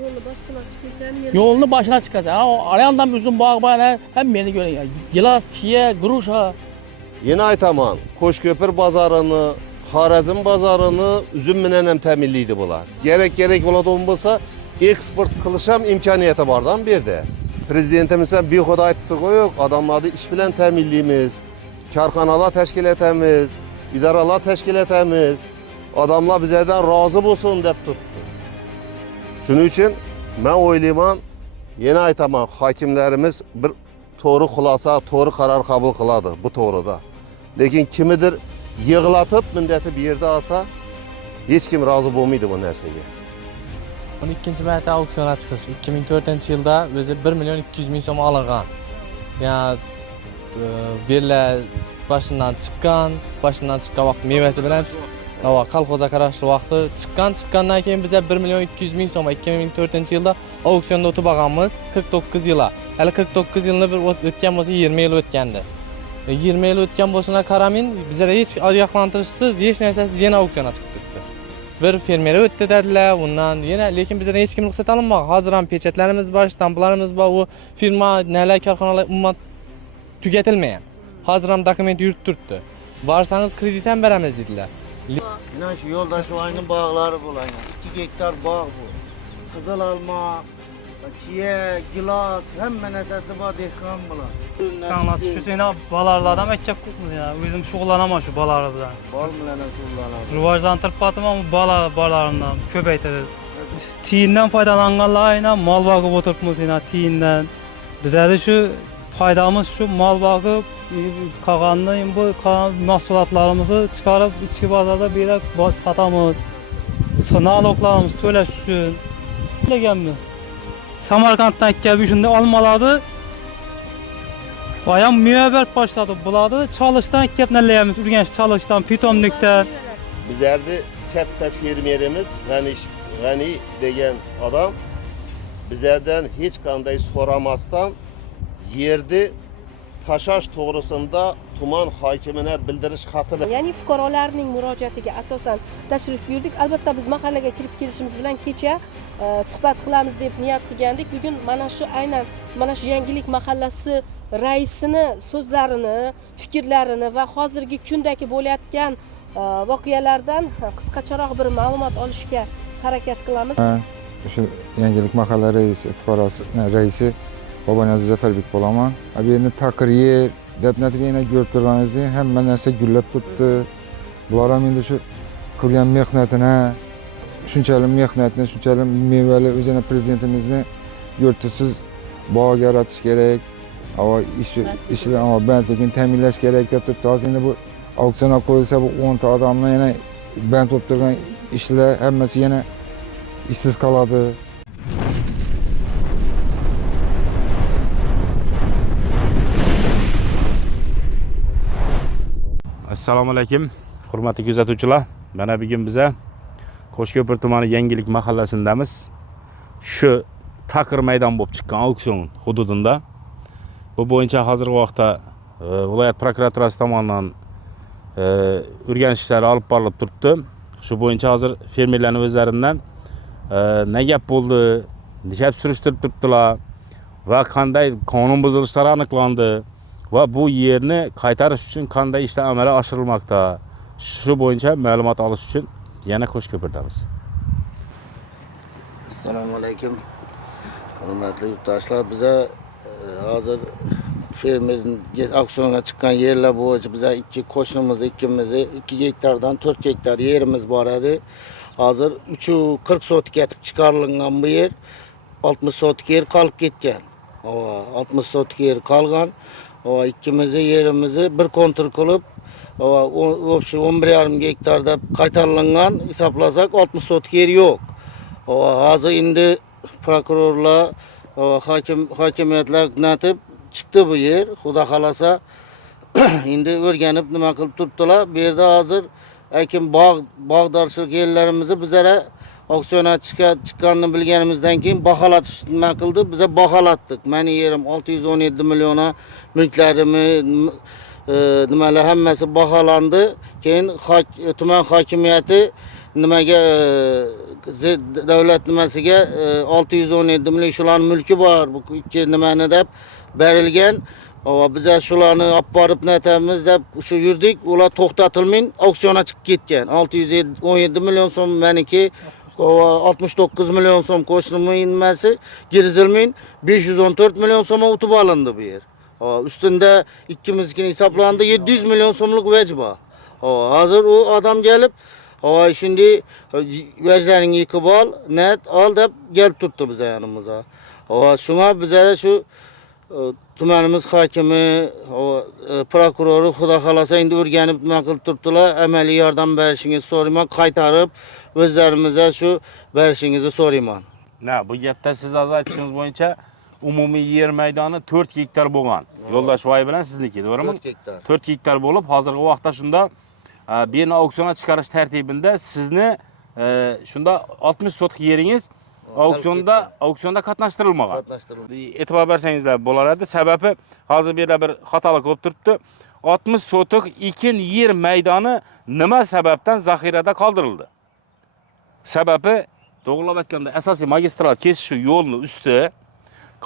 Yo'lni boshdan chiqacaksın. Yo'lni boshdan chiqasan. Arayandan uzun bog' bor, ham meni ko'ring. Gilos, chiya, grusha. Yeni aytaman, Qo'shko'pir bozorini, Xorazm bozorini uzum bilan ham ta'minlaydi bular. Gerek bo'ladigan bo'lsa, eksport qilish ham imkoniyati bordan bu yerda. Prezidentimiz ham behuda aytib turgan-yo'q, odamlarni ish bilan ta'minlaymiz, korxonalar tashkil etamiz, idoralar tashkil etamiz. Odamlar bizlardan rozi bo'lsin deb turibdi. Shuning uchun men o'ylayman, yana aytaman, hokimlarimiz bir to'g'ri xulosa, to'g'ri qaror qabul qiladi bu to'g'rida. Lekin kimnidir yig'latib mundati bu yerda olsa, hech kim rozi bo'lmaydi bu narsaga. 12 marta auksionga chiqish 2004-yilda o'zi 1 million 200 ming so'm olingan. Ya'ni bellar boshdan chiqqan vaqt mevasi bilan kolxozga qarashli vaqti chiqqandan keyin biz 1 million 200 ming so'm 2004-yilda auksionda o'tib olganmiz 49 yil. Hali 49 yilni bir o'tgan bo'lsa 20 yil o'tgandi. 20 yil o'tgan bo'lsa qaramin, bizlar hech ogohlantirishsiz, hech narsasiz yana auksionga chiqib ketdi. Bir fermer o'tdi dedilar, undan yana lekin bizdan hech kim ruxsat olinmagan. Hozir ham pechatlarimiz bor, shtamplarimiz bor, u firma, nalar korxonalar umuman tugatilmagan. Hozir ham dokument yuritib turibdi. Borsangiz kredit ham beramiz dedilar. Mana shu yo'lda shu ayni bog'lari bo'lgan. 2 gektar bog' bu. Qizil olma, chiya, gilos, hamma narsasi bor dehqon bilan. Sanat şu seni balarlardan ekip ya. Özüm şug'ullanaman şu balar bilan. Bol bilan ham shug'ullanadi. Rivojlantirib batıman balarlardan ko'paytirib. Tiyindan foydalanganlar aynan mal boqib o'tiribmiz yana tiyindan. Bizlarda şu faydamız şu mal boqib qolgandan bu mahsulotlarimizni chiqarib ichki bozorda berib satamiz. Naloglarimiz to'lash uchun deganmiz. Samarqanddan kelib shunda olmalarni ayam müebbet başladı buladı. Çalıştan kepnelerimiz Urganch çalıştan pitomlikdan. Bizlarda katta fermerimiz G'ani degan odam bizlardan hech qanday so'ramasdan yerni tashash to'g'risida tuman hokimine bildirish xati. Ya'ni fuqarolarning murojaatiga asosan tashrif buyurdik. Albatta biz mahallaga kirib kelishimiz bilan kecha suhbat qilamiz deb niyat qilgandik. Bugun mana shu Yangilik mahallasi raisini so'zlarini, fikrlarini va hozirgi kundagi bo'layotgan voqealardan qisqacharoq bir ma'lumot olishga harakat qilamiz. Shu Yangilik mahalla raisi Bobonaz Zafarbek bo'laman. Bu yerni taqir yer deb natijada ko'rib turganingizdek, hamma narsa gullab turibdi. Bular ham endi shu qilgan mehnatini, shunchalik mehnatni, shunchalik mevali o'zini prezidentimizni yurtisiz bog' yaratish kerak. İşler bandligini ta'minlash kerak deb turibdi. Hozir endi bu auksionga qo'yilsa bu 10 ta odamni yana band bo'lib turgan ishlar hammasi yana ishsiz qoladi. Assalomu alaykum, hurmatli kuzatuvchilar. Mana bugun biza Qo'shko'pir tumani Yangilik mahallasindamiz. Shu taqir maydon bo'lib chiqqan auksion hududida bu bo'yicha hozirgi vaqtda viloyat prokuraturasi tomonidan o'rganish ishlari olib borilib turibdi. Shu bo'yicha hozir fermerlarning o'zlaridan ne gap bo'ldi, nechap surishtirib turibdilar va qanday qonun buzilishlari aniqlandi va bu yerni qaytarish uchun qanday ishlar amalga oshirilmoqda. Shu bo'yicha ma'lumot olish uchun yana Qo'shko'pirdamiz. Assalomu alaykum. Hurmatli yurtdoshlar, biza hozir fermerga auksionga chiqqan yerlar bo'yicha biza ikki qo'shnimiz ikkimizni 2 gektardan 4 gektar yerimiz bor edi. Hozir 340 sotik etib chiqarilgan bu yer 60 sotik yer qolib ketgan. 60 sotik yer qolgan. İkkimizni yerimizni bir kontr qilib, o'sha 11,5 gektarda qaytarilgan hisoblasak 60 sotik yer yo'q. Hozir endi prokurorlar hokimiyatlar natib chiqdi bu yer. Xudo xolasa endi o'rganib nima qilib turibdilar. Bu yerda hozir ekin bog'dorchilik yerlarimizni bizlara auksionga chiqqanini bilganimizdan keyin baholatish nima qildi? Biza baholatdik. Meni yerim 617 milliona mulklarimi nimalar hammasi baholandi. Keyin tuman hokimiyati nimaga davlat nimasiga 617 million shularning mulki bor. Bu ikki nimani deb berilgan. Bize şularni olib borib netamiz deb shu yurdik. Ular to'xtatilmay auksyona chiqib ketgan. 617 million so'm meniki, 69 million so'm qo'shnining nimasi girizilmay 514 million so'm utib olindi bu yer. Üstünde ikkimiznikini hisoblandi 700 million so'mlik vaj bor. Hozir u odam kelib, şimdi vajlaring yıkib ol, net al deb kelib turibdi bize yanımıza. Şuna bize şu tumanimiz hakimi, prokuroru xudo xolasa endi o'rganib nima qilib turibdilar. Amaliy yordam berishingizni so'rayman, qaytarib o'zlarimizga shu berishingizni so'rayman. Bu gapda siz hozir aytishingiz bo'yicha umumiy yer maydoni 4 gektar bo'lgan. Yo'ldosh voy bilan sizniki, to'g'rimi? 4 gektar. 4 gektar bo'lib, hozirgi vaqtda shunda beni auksyona chiqarish tartibida sizni shunda 60 sotix yeringiz auksionda qatnashtirilmagan. E'tibor bersangizlar bo'lardi. Sababi hozir bu yerda bir xatolik bo'lib turibdi. 60 sotix ekin yer maydoni nima sababdan zaxirada qoldirildi? Sababi to'g'rilab aytganda asosiy magistral kesish yo'lni usti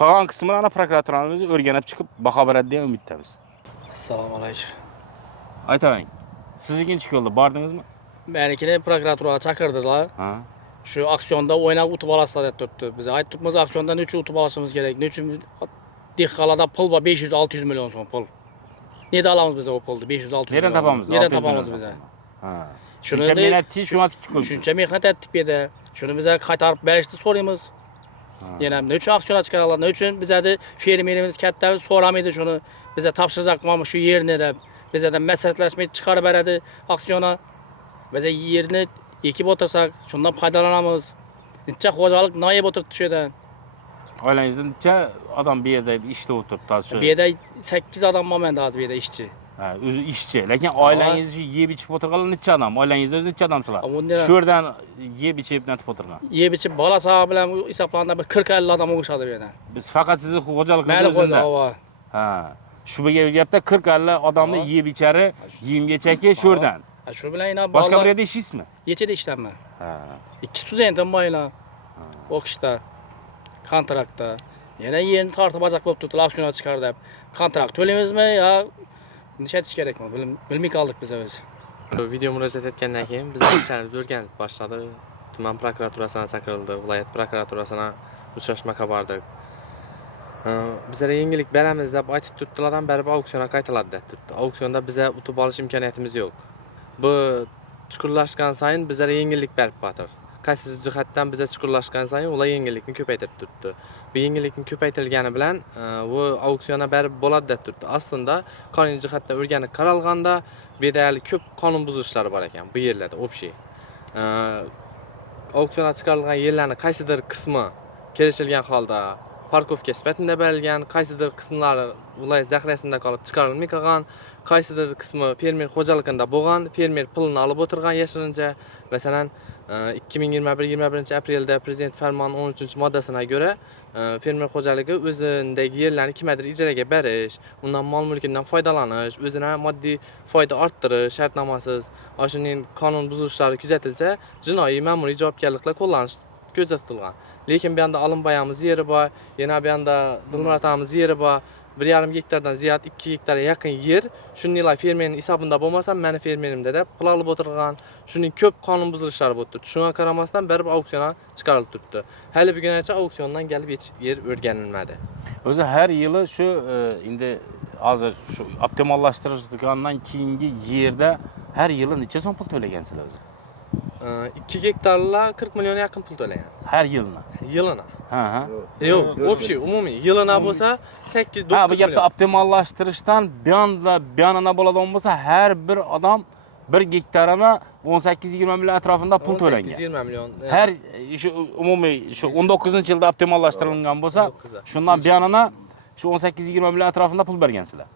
qolgan qismini ana prokuraturamiz o'rganib chiqib baho beradi degan umiddamiz. Assalomu alaykum. Aytavering. Siz ikkinchi yo'lda bordingizmi? Menikini prokuraturaga chaqirdilar. Ha. Shu auksionda o'ynab utib olasizlar deb turibdi. Biz aytibmiz auksionda nechun utib olishimiz kerak? Nechun dehqonlarda pul bor 500-600 million so'm pul. Neda olamiz biz o pulni 500-600 million? Nereden topamiz? Nereden topamiz biz? Ha. Shuni shuncha shuncha mehnat etdik bu yerda. Shuni bizga qaytarib berishni so'raymiz. Yana nechun auksionga chiqaralar? Nechun bizda fermerimiz katta so'ramaydi shuni. Bizga topshirmoqmi shu yerni deb. Bizdan maslahatlashmay chiqarib beradi auksionga. Biz yerni ekib o'tirsak, shundan foydalanamiz. Necha xo'jalik noyib o'tiribdi shu yerdan. Oilangizda necha odam bu yerda ishda o'tiribdi hozir? Bu yerda 8 odam bor menda hozir bu yerda ishchi. Ha, o'zi ishchi. Lekin oilangiz yeb ichib o'tirganlar necha odam? Oilangizda o'zi necha odamsizlar? Shu yerdan yeb ichib netib o'tirgan. Yeb ichib bolasi bilan hisoblaganda bir 40-50 odam o'g'ishadi bu yerdan. Biz faqat sizni xo'jalikningiz o'zida. Ha. Shu gapda 40-50 odamni yeb ichari, yeyim-yechaki shu yerdan. Shu bilan ina boshqa bir yerda ishlaysizmi? Yechida ishlayman. Ha. 2 studentim bor ina. O'qishda, kontraktda. Yana yerni tortib bajaq bo'lib turibdi, auksionga chiqar deb. Kontrakt to'laymizmi yo necha etish kerakmi? Bilmay qoldik biz o'zi. Video murojaat etgandan keyin biz ishlarimiz o'rganib boshladi. Tuman prokuraturasidan chaqirildi, viloyat prokuraturasidan uchrashmaga bordik. Bizlar yangilik beramiz deb aytib turibdilardan beri auksionga qaytiladi deb turibdi. Auksionda biza utib olish imkoniyatimiz yo'q. Bu chuqurlashgan sayin bizlar yangilik berib qo'yadi. Qaysi jihatdan biza chuqurlashgan sayin ular yangilikni ko'paytirib turibdi. Bu yangilikni ko'paytirilgani bilan bu auksionga berib bo'ladi deb turibdi. Aslida qonuniy jihatdan o'rganib qaralganda bu yerda ko'p qonun buzilishlar bor ekan bu yerlarda общий. Auksionga chiqarilgan yerlarning qaysidir qismi kelishilgan holda parkovka sifatida berilgan, qaysidir qismlari viloyat zaxirasida qolib chiqarilmay qolgan, qaysidir qismi fermer xo'jaligida bo'lgan, fermer pulini olib o'tirgan yashirincha. Masalan, 2021-aprelda prezident farmoni 13-moddasiga ko'ra fermer xo'jaligi o'zidagi yerlarni kimgadir ijaraga berish, undan mol mulkidan foydalanish, o'zina moddiy foyda orttirish shartnomasiz, shuning qonun buzilishlari kuzatilsa, jinoiy ma'muriy javobgarliklar qo'llanish ko'zda Lekin bu yoqda Olimbayamiz yeri bor, yana bu yoqda Dilmuratamiz yeri bor. 1,5 gektardan ziyod 2 gektarga yaqin yer, shuninglar fermerning hisobida bo'lmasa, meni fermerimda deb pul olib o'tirgan. Shuning ko'p qonun buzilishlari bo'lib turibdi. Shunga qaramasdan berib auksionga chiqarilib turibdi. Hali bugungacha auksiondan kelib hech yer o'rganilmadi. O'zi har yili shu endi hozir shu optimallashtirishgandan keyingi yerda har yili necha so'm pul to'lagansizlar o'zi? 2 gektarlar 40 million yaqin pul to'lagan. Har yilni. Yilini. Ha. Yo'q, общий, umumiy yilini bo'lsa 8-9 million. Ha, bu gapda optimallashtirishdan buyonana bo'ladigan bo'lsa, har bir odam 1 gektarini 18-20 million atrofida pul to'langan. 18-20 million. Har shu umumiy shu 19-yilda optimallashtirilgan bo'lsa, shundan buyonana shu 18-20 million atrofida pul bergansizlar.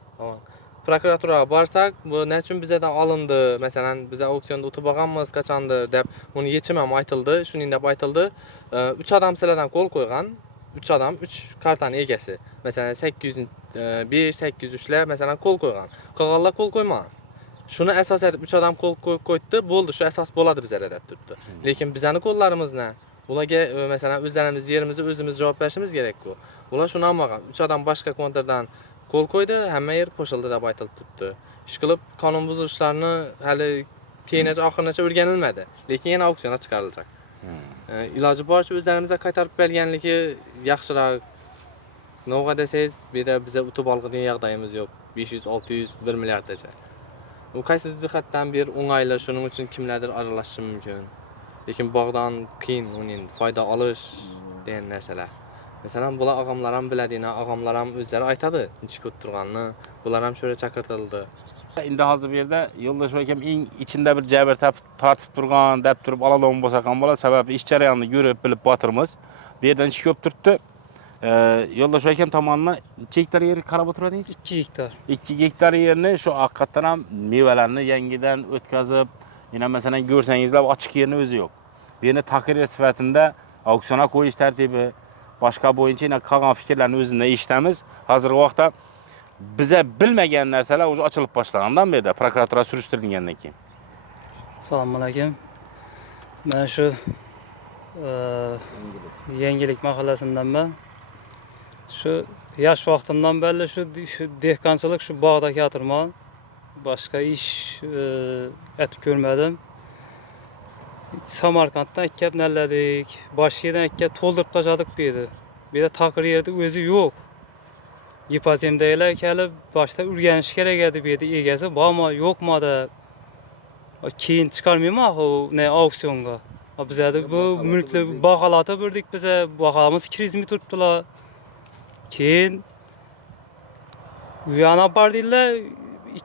Prokuraturaga borsak, bu nechun bizdan olindi? Masalan, biz auksionda o'tib olganmiz qachondir deb uni yechimi ham aytildi, shuning deb aytildi. 3 odam sizlardan qo'l qo'ygan. 3 odam 3 kartaning egasi. Masalan, 805, 803lar masalan qo'l qo'ygan. Qolganlar qo'l qo'ymagan. Shuni asos etib 3 odam qo'l qo'yib qo'ydi, bo'ldi, shu asos bo'ladi bizlarda deb turibdi. Lekin bizani qo'llarimiz ne? Ularga masalan o'zlarimiz yerimizni o'zimiz javob berishimiz kerak-ku. Ular shuni olmagan. 3 odam boshqa kontrdan qo'l qo'ydi, hamma yer qo'shildi deb aytilib turibdi. Ishqilib qonun buzilishlarni hali keyingacha oxirigacha o'rganilmadi, lekin yana auksionga chiqarilajak. Iloji boricha o'zlarimizga qaytarib berganligi yaxshiroq. Nega desangiz, bu yerda biza utib oladigan yog'dayimiz yo'q. 500, 600, 1 milliardgacha. U qaysi jihatdan bir o'ng'ayli, shuning uchun kimlardir aralashishi mumkin. Lekin bog'dan qiyin uning foyda olish degan narsalar. Masalan, bular og'amlar ham biladilar, og'amlar ham o'zlari aytadi, nechik ko'p turganini. Bular ham shunday chaqirtirildi. Endi hozir bu yerda Yo'ldosh akam eng ichida bir jabr tortib turgan, deb turib oladigan bo'lsa ham bo'ladi, sababi ish jarayonini ko'rib bilib botirmiz. Bu yerdan ish ko'p turibdi. Yo'ldosh akam tomonidan necha gektar yer qarab o'tiradingiz? 2 gektar. 2 gektar yerni shu haqiqatdan ham mevalarni yangidan o'tkazib, yana masalan ko'rsangizlar ochiq yerni o'zi yo'q. Bu yerni takrir sifatida auksionga qo'yish tartibi, boshqa bo'yicha yana qolgan fikrlarni o'zida eshitamiz. Hozirgi vaqtda bize bilmagan narsalar o'zi ochilib boshlagandan beri prokuratura surishtirilgandan keyin. Assalomu alaykum. Men shu Yangilik mahallasindanman. Shu yosh vaqtimdan beri shu dehqonchilik shu bog'da o'tirman. Boshqa ish etib ko'rmadim. Samarqanddan ikkap naladik, boshqadan ikkap to'ldirib tashladik bu yerda. Bu yerda takir yerda o'zi yo'q. Yipazemdagilar kelib boshda o'rganish kerak edi bu yerda egasi bormi, yo'qmi deb. Keyin chiqarmayman u ne auksionga. Bizda bu mulkni baholati birdik biza, baholamiz 200 ming turibdilar. Keyin u yana bordilar,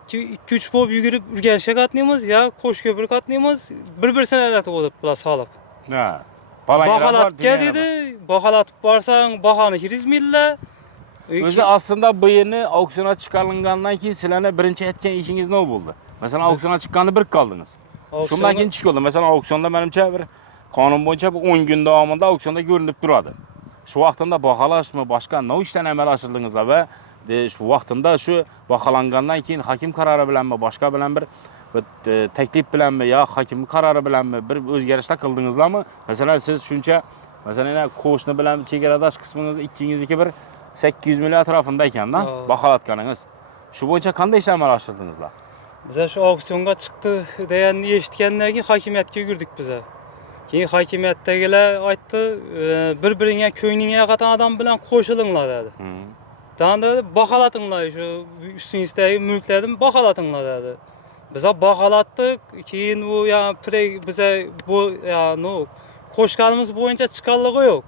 2-3 bo'lib yugurib o'rganishga qatnaymiz, ya Qo'shko'pir qatnaymiz, bir-birsini alatib o'tibdilar solib. Ha. Baholatga dedi, baholatib borsang bahoni 200 minglar. O'zi aslında bu yerni auksyona chiqarilgandan keyin sizlarni birinchi aytgan ishingiz nima bo'ldi? Masalan, auksyona chiqqanda bir qoldingiz. Shundan keyin chiqdi. Masalan, auksyonda menimcha bir qonun bo'yicha 10 kun davomida auksyonda ko'rinib turadi. Shu vaqtda baholashmi, boshqa nima ishdan amalga oshirdingizlar va shu vaqtda shu baholangandan keyin hokim qarori bilanmi, boshqa bilan bir taklif bilanmi yo hokim qarori bilanmi bir o'zgarishlar qildingizlarmi? Masalan, siz shuncha masalan qo'shni bilan chegaradosh qismingiz ikkingizniki bir 800 million atrofida ekanda baholatganingiz. Shu bo'yicha qanday ishlar amalga oshirdingizlar? Biz shu auksionga chiqdi deganni eshitgandan keyin hokimiyatga yugurdik biz. Keyin hokimiyatdagilar aytdi, bir-biringga ko'nglinga yoqatan odam bilan qo'shilinglar dedi. Danda baholatinglar shu ustingizdagi mulklarni baholatinglar dedi. Biz baholatdik, keyin u biza bu qo'shganimiz bo'yicha chiqqanligi yo'q.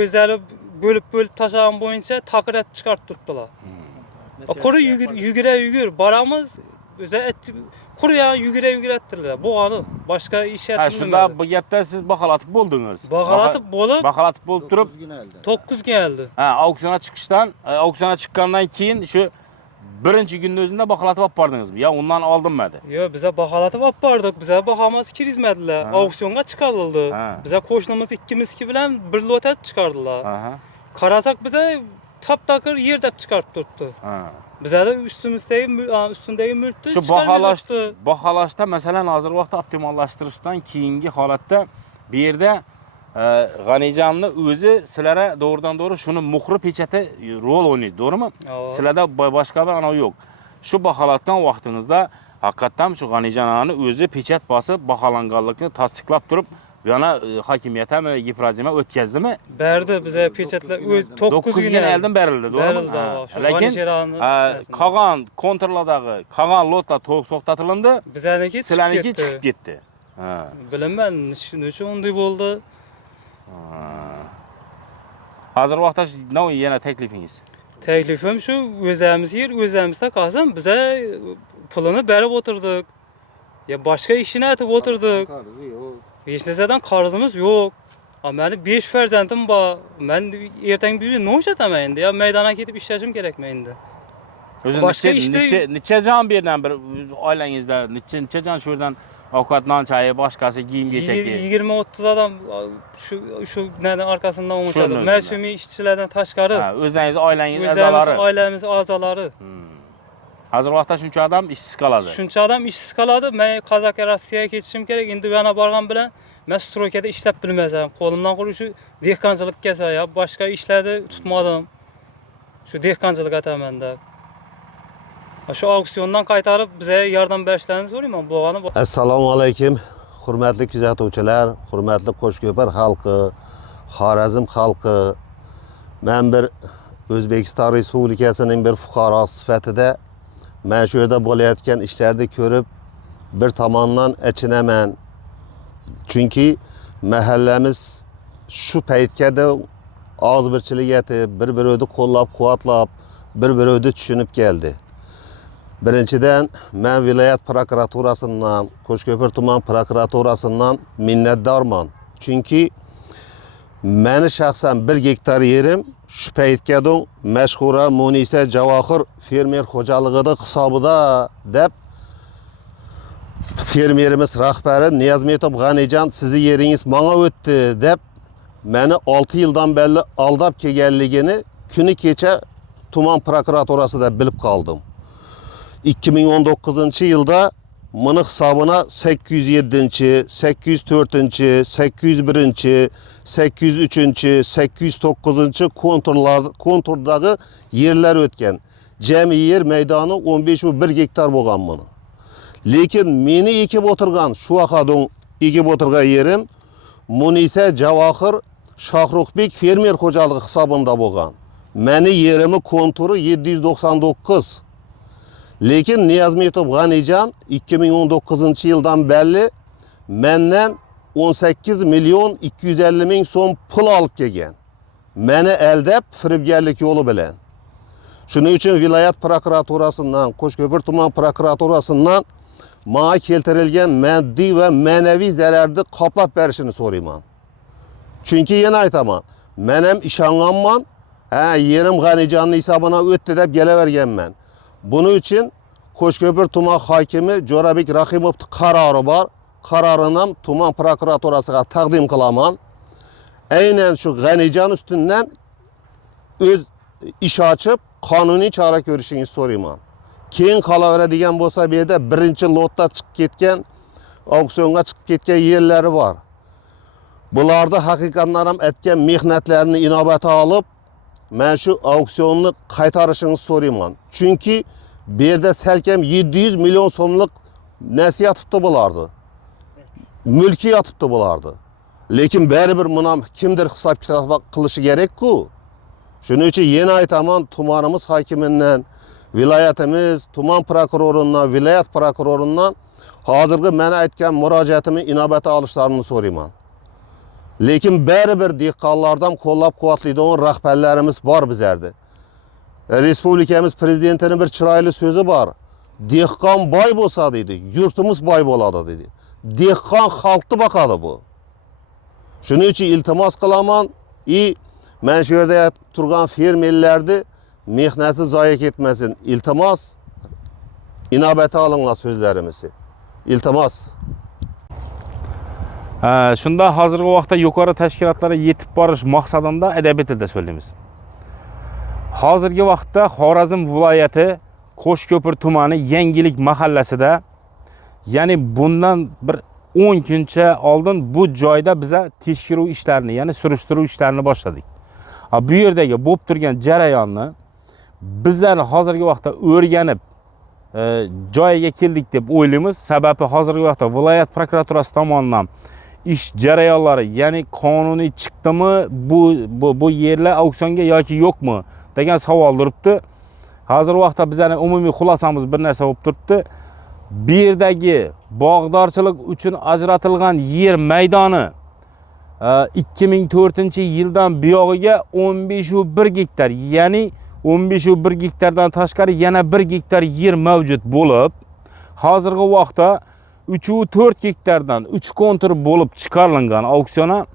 O'zlari bölüp tashlagan bo'yicha taqirat chiqarib turibdilar. Quri yugur boramiz, o'zi quri yuguraytirdilar. Bo'g'ani boshqa ish etmaydi. Shunda bu gapda siz baholatib bo'ldingiz. Baholatib bo'lib turib 9 kun keldi. Ha, auksyona chiqqandan keyin shu birinchi kunning o'zida baholatib olib bordingizmi? Yo, undan oldinmidi? Yo'q, biz baholatib olib bordik. Biz bahomasi 200 minglar. Auksionga chiqarildi. Biz qo'shnimiz ikkimizniki bilan bir lot etib chiqardilar. Qarasak biza tap-takir yer deb chiqarib turibdi. Bizda ustundagi mulkni shu baholashda masalan hozir vaqtda optimallashtirishdan keyingi holatda bu yerda G'anijonning o'zi sizlarga doğrudan-doğru shuni muhri pechati rol o'ynaydi, to'g'rimi? Sizlarda boshqa bir anav yo'q. Shu baholatgan vaqtingizda haqiqatan shu G'anijonning o'zi pechat bosib baholanganligini tasdiqlab turib, yana hokimiyat ham Yiprazima o'tkazdimi? Berdi, biza pechatlar 9 kun oldin berildi, to'g'rimi? Lekin qolgan kontrlardagi qolgan lotlar to'xtatildi. Bizaniki sizlarniki chiqib ketdi. Bilaman, nechun unday bo'ldi? Hozir vaqtda nima yana taklifingiz? Taklifim shu, o'zimiz yer, o'zimizda qolsin, biza pulini berib o'tirdik. Ya boshqa ishini aytib o'tirdik. Hech narsadan qarzimiz yo'q. Meni 5 farzandim bor. Men ertaga bir nima ishataman endi? Ya maydonga ketib ishlashim kerakmi endi? Boshqa necha jon bir oilangizda, necha jon shu yerdan ovqatnon chayi, boshqasi kiyim-kechak. 20-30 odam shu nani orqasidan o'ngishadi. Mavsumiy ishchilardan tashqari. O'zingiz oilangiz a'zolari. Oilamiz a'zolari. Hozir vaqtda shuncha odam ishsiz qoladi. Shuncha odam ishsiz qoladi. Men Qozog'ga, Rossiyaga ketishim kerak. Endi yana borgan bilan men stroykada ishlab bilmasam, qo'limdan qolib shu dehqonchilik kelsa, ya boshqa ishlarni tutmadim. Shu dehqonchilik ataman deb. Shu auksiondan qaytarib bizga yordam berishlarini so'rayman. Bo'lgani bor. Assalomu alaykum. Hurmatli kuzatuvchilar, hurmatli Qo'shko'pir xalqi, Xorazm xalqi. Men bir O'zbekiston Respublikasining bir fuqarosi sifatida men shu yerda bo'layotgan ishlarni ko'rib bir tomondan achinaman. Chunki mahallamiz shu paytgada og'izbirchilik etib, bir-birini qo'llab-quvvatlab, bir-birini tushunib keldi. Birinchidan men viloyat prokuraturasidan, Qo'shko'pir tuman prokuraturasidan minnatdorman. Chunki meni shaxsan 1 gektar yerim shu paytgada mashhura Munisa Javohir fermer xo'jaligida hisobida deb fermerimiz rahbari Niyazmetov G'anijon sizni yeringiz menga o'tdi deb meni 6 yildan beri aldab kelganligini kuni kecha tuman prokuraturasida bilib qoldim. 2019 yılda meni hisobına 807, 804, 801, 803, 809 konturdagi yerler o'tgan. Cemi yer meydanı 15-1 gektar bo'lgan buni. Lekin meni ekib o'tirgan shu vaqtdan ekib o'tirgan yerim Munisa Javohir Shohruxbek fermer xo'jaligi hisobida bo'lgan. Meni yerimi konturi 799. Lekin Niyazmetov G'anijon 2019 yıldan beri menden 18 milyon 250 ming so'm pul olib kelgan. Meni eldab firibgarlik yo'li bilan. Shuning uchun viloyat prokuraturasidan, Qo'shko'pir tuman prokuraturasidan menga keltirilgan moddiy va ma'naviy zararni qoplab berishini so'rayman. Chunki yana aytaman, men ham ishonganman, yerim G'anijonning hisobiga o'tdi deb kelaverganman. Buning uchun Qo'shko'pir tuman hokimi Jo'rabek Rahimovning qarori bor. Qarorini ham tuman prokuraturasiga taqdim qilaman. Aynan shu G'anijon ustidan o'z ish ochib, qonuniy chora ko'rishingizni so'rayman. Keyin qolaveradigan bo'lsa, bu yerda birinchi lotda chiqib ketgan, auksionga chiqib ketgan yerlari bor. Bularda haqiqatdan ham etgan mehnatlarini inobatga olib, men shu auksionni qaytarishingizni so'rayman. Chunki bu yerda salkam 700 milyon so'mlik narsa yotibdi bulardi. Mulki yotibdi bulardi. Lekin baribir buni kimdir hisob kitob qilishi kerak-ku. Shuning uchun yana aytaman, tumanimiz hokimidan, viloyatimiz, tuman prokuroridan, viloyat prokuroridan hozirgi meni aytgan murojaatimni inobatga olishlarini so'rayman. Lekin baribir dehqonlardan qo'llab-quvvatlaydigan rahbarlarimiz bor bizlarda. Respublikamiz prezidentining bir chiroyli so'zi bor. Dehqon boy bo'lsa dedi, yurtimiz boy bo'ladi dedi. Dehqon xalqni boqadi bu. Shuning uchun iltimos qilaman, men shu yerda turgan fermerlarni mehnati zoya ketmasin. Iltimos inobatga olinglar so'zlarimizni. Iltimos. Shunda hozirgi vaqtda yuqori tashkilotlarga yetib borish maqsadida adabiyot tilida so'zlaymiz. Hozirgi vaqtda Xorazm viloyati Qo'shko'pir tumani Yangilik mahallasida, ya'ni bundan bir 10 kuncha oldin bu joyda biza tekshiruv ishlarini, ya'ni surishtiruv ishlarini boshladik. Bu yerdagi bo'lib turgan jarayonni bizlar hozirgi vaqtda o'rganib joyiga keldik deb o'ylaymiz. Sababi hozirgi vaqtda viloyat prokuraturasi tomonidan ish jarayonlari, ya'ni qonuniy chiqdimi bu yerlar auksionga yoki yo'qmi degan savol turibdi. Hozir vaqtda bizning umumiy xulosamiz bir narsa bo'lib turibdi. Bu yerdagi bog'dorchilik uchun ajratilgan yer maydoni 2004-yildan buyog'iga 15-1 gektar, ya'ni 15-1 gektardan tashqari yana 1 gektar yer mavjud bo'lib, hozirgi vaqtda 3-4 gektardan 3 kontur bo'lib chiqarilgan auksiona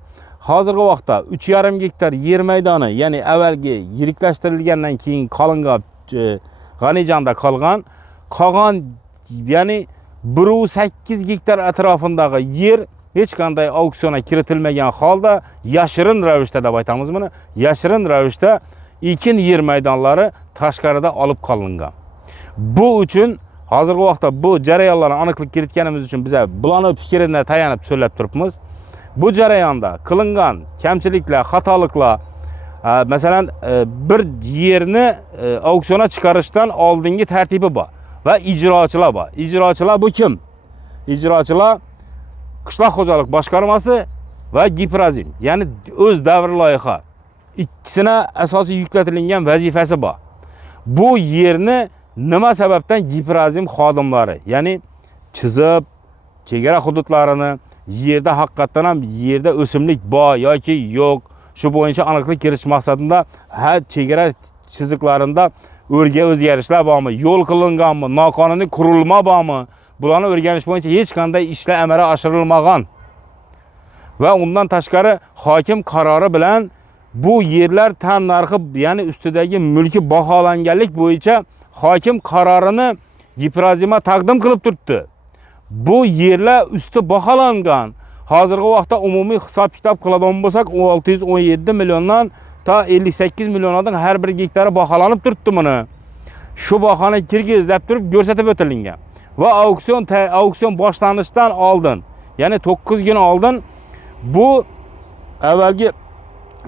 hozirgi vaqtda 3,5 gektar yer maydoni, ya'ni avvalgi yiriklashtirilgandan keyin qolingan G'anijonda qolgan, ya'ni 1,8 gektar atrofidagi yer hech qanday auksiona kiritilmagan holda yashirin ravishda deb aytamiz buni, yashirin ravishda ekin yer maydonlari tashqarida olib qolingan. Bu uchun hozirgi vaqtda bu jarayonlarni aniqlik kiritganimiz uchun biz bularni fikriga tayanib so'zlab turibmiz. Bu jarayonda qilingan kamchiliklar, xatoliklar, masalan, bir yerni auksionga chiqarishdan oldingi tartibi bor va ijrochilar bor. Ijrochilar bu kim? Ijrochilar Qishloq xo'jalik boshqarmasi va Giprazim, ya'ni o'z davr loyiha. İkkisine asosiy yuklatilgan vazifasi bor. Bu yerni nima sababdan Giprazim xodimlari, ya'ni chizib, chegara hududlarini, yerda haqiqatan ham yerda o'simlik bor yoki yo'q, shu bo'yicha aniqlik kiritish maqsadida chegara chiziqlarida o'zgarishlar bormi, yo'l qilinganmi, noqonuniy qurilma bormi, bularni o'rganish bo'yicha hech qanday ishlar amalga oshirilmagan. Va undan tashqari hokim qarori bilan bu yerlar tan narxi, ya'ni ustidagi mulki baholanganlik bo'yicha hokim qarorini Giprazimga taqdim qilib turibdi. Bu yerlar usti baholangan. Hozirgi vaqtda umumiy hisob kitob qiladigan bo'lsak, 617 milliondan ta 58 milliondan har bir gektari baholanib turibdi buni. Shu bahoni kirgiz deb turib ko'rsatib o'tilgan. Va auksion boshlanishidan oldin, ya'ni 9 kun oldin bu avvalgi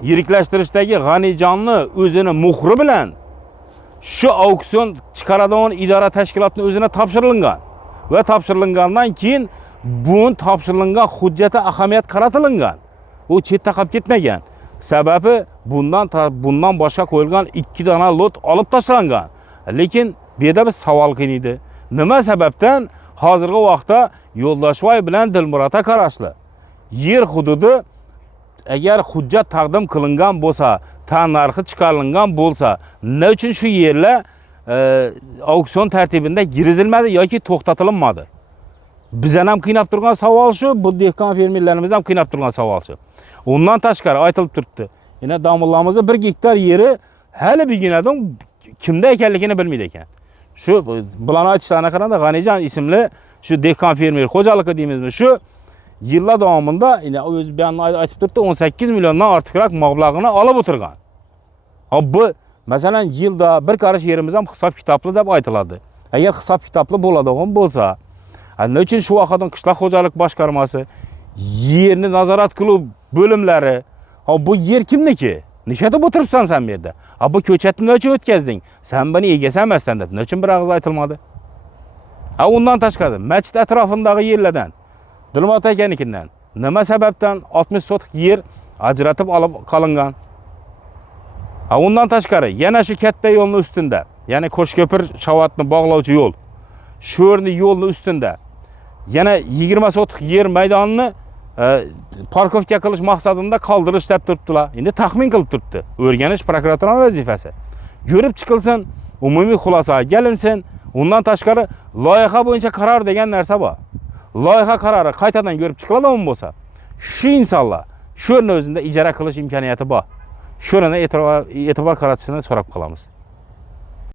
yiriklashtirishdagi G'anijonni o'zini muhri bilan shu auksion chiqaradigan idora tashkilotini o'zine topshirilgan va topshirilgandan keyin bu topshirilgan hujjati ahamiyat qaratilgan. U chetda qolib ketmagan. Sababi bundan boshqa qo'yilgan 2 dona lot olib tashlangan. Lekin bu yerda bir savol qiynaydi. Nima sababdan hozirgi vaqtda Yo'ldoshvoy bilan Dilmurod qarashli yer hududi agar hujjat taqdim qilingan bo'lsa, tan narxi chiqarilgan bo'lsa, nima uchun shu yerlar auksion tartibida girizilmadi yoki to'xtatilmadi? Bizdan ham qiynab turgan savol shu, bu dehqon fermerlarimiz ham qiynab turgan savol shu. Undan tashqari aytilib turibdi. Yana domillamizda 1 gektar yeri hali buginadan kimda ekanligini bilmaydi ekan. Shu bularni aytishlariga qaraganda G'anijon ismli shu dehqon fermer xo'jaligi deymizmi, shu yillar davomida o'z beyanida aytib turibdi, 18 milliondan ortiqroq mablag'ini olib o'tirgan. Bu masalan yilda bir qarish yerimiz ham hisob kitobli deb aytiladi. Agar hisob kitobli bo'ladigan bo'lsa, nima uchun shu vaqtdan qishloq xo'jalik boshqarmasi, yerni nazorat qilib bo'limlari, bu yer kimniki? Nishada o'tiribsan sen bu yerda? Bu ko'chatni nima uchun o'tkazding? Sen buni egasan emasdan deb nima uchun bir og'iz aytilmadi? Undan tashqari masjid atrofidagi yerlardan Dilmurod akanikidan nima sababdan 60 sotix yer ajratib olib qolingan? Undan tashqari yana shu katta yo'lning ustida, ya'ni Qo'shko'pir Shavatni bog'lovchi yo'l. Shu yo'lning ustida yana 20 sotix yer maydonini parkovka qilish maqsadida qoldirish deb turibdilar. Endi taxmin qilib turibdi. O'rganish prokuratura vazifasi. Ko'rib chiqilsin, umumiy xulosaga kelinsin. Undan tashqari loyiha bo'yicha qaror degan narsa bor. Loyiha qarori qaytadan ko'rib chiqiladigan bo'lsa, shu insonlar shu o'rni o'zida ijara qilish imkoniyati bor. Shuni e'tibor qaratishini so'rab qolamiz.